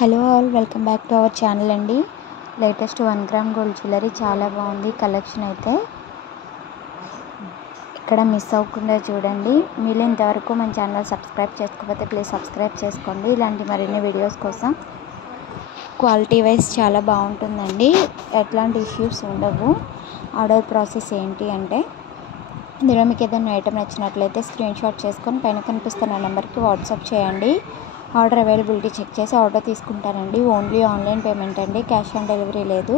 Hello all, welcome back to our channel అండి. Latest 1 gram gold jewellery చాలా బాగుంది. Collection అయితే ఇక్కడ మిస్ అవ్వకుండా చూడండి. మీరు ఇంతవరకు మన ఛానల్ సబ్స్క్రైబ్ చేసుకోకపోతే ప్లీజ్ సబ్స్క్రైబ్ చేసుకోండి. ఇలాంటి మరిన్ని వీడియోస్ కోసం. క్వాలిటీ వైజ్ చాలా బాగుంటుందండి, ఎట్లాంటి ఇష్యూస్ ఉండవు. ఆర్డర్ ప్రాసెస్ ఏంటి అంటే, ఇందులో మీకు ఏదైనా ఐటమ్ నచ్చినట్లయితే స్క్రీన్ షాట్ చేసుకొని పైన కనిపిస్తున్న నెంబర్కి వాట్సాప్ చేయండి. ఆర్డర్ అవైలబిలిటీ చెక్ చేసి ఆర్డర్ తీసుకుంటానండి. ఓన్లీ ఆన్లైన్ పేమెంట్ అండి, క్యాష్ ఆన్ డెలివరీ లేదు.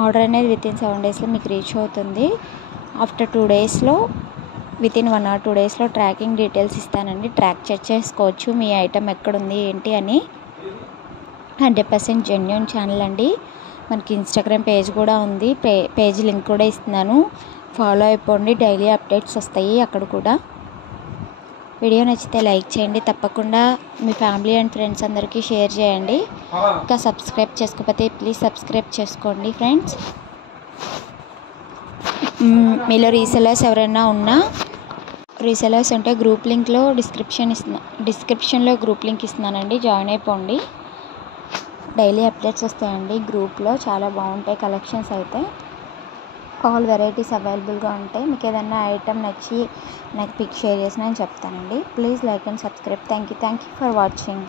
ఆర్డర్ అనేది వితిన్ 7 డేస్లో మీకు రీచ్ అవుతుంది. ఆఫ్టర్ 2 డేస్లో వితిన్ 1 or 2 డేస్లో ట్రాకింగ్ డీటెయిల్స్ ఇస్తానండి. ట్రాక్ చెక్ చేసుకోవచ్చు మీ ఐటమ్ ఎక్కడుంది ఏంటి అని. 100% జెన్యూన్ ఛానల్ అండి. మనకి ఇన్స్టాగ్రామ్ పేజ్ కూడా ఉంది. పేజ్ లింక్ కూడా ఇస్తున్నాను, ఫాలో అయిపోండి. డైలీ అప్డేట్స్ వస్తాయి అక్కడ కూడా. వీడియో నచ్చితే లైక్ చేయండి, తప్పకుండా మీ ఫ్యామిలీ అండ్ ఫ్రెండ్స్ అందరికీ షేర్ చేయండి. ఇంకా సబ్స్క్రైబ్ చేసుకోకపోతే ప్లీజ్ సబ్స్క్రైబ్ చేసుకోండి ఫ్రెండ్స్. మీలో రీసెలర్స్ ఎవరైనా ఉన్నా, రీసెలర్స్ ఉంటే గ్రూప్ లింక్లో డిస్క్రిప్షన్లో గ్రూప్ లింక్ ఇస్తున్నానండి, జాయిన్ అయిపోండి. డైలీ అప్డేట్స్ వస్తాయండి గ్రూప్లో, చాలా బాగుంటాయి కలెక్షన్స్ అయితే. ఆల్ వెరైటీస్ అవైలబుల్గా ఉంటాయి. మీకు ఏదైనా ఐటమ్ నచ్చి నాకు పిక్ షేర్ చేసిన నేను చెప్తానండి. Please like and subscribe. Thank you for watching.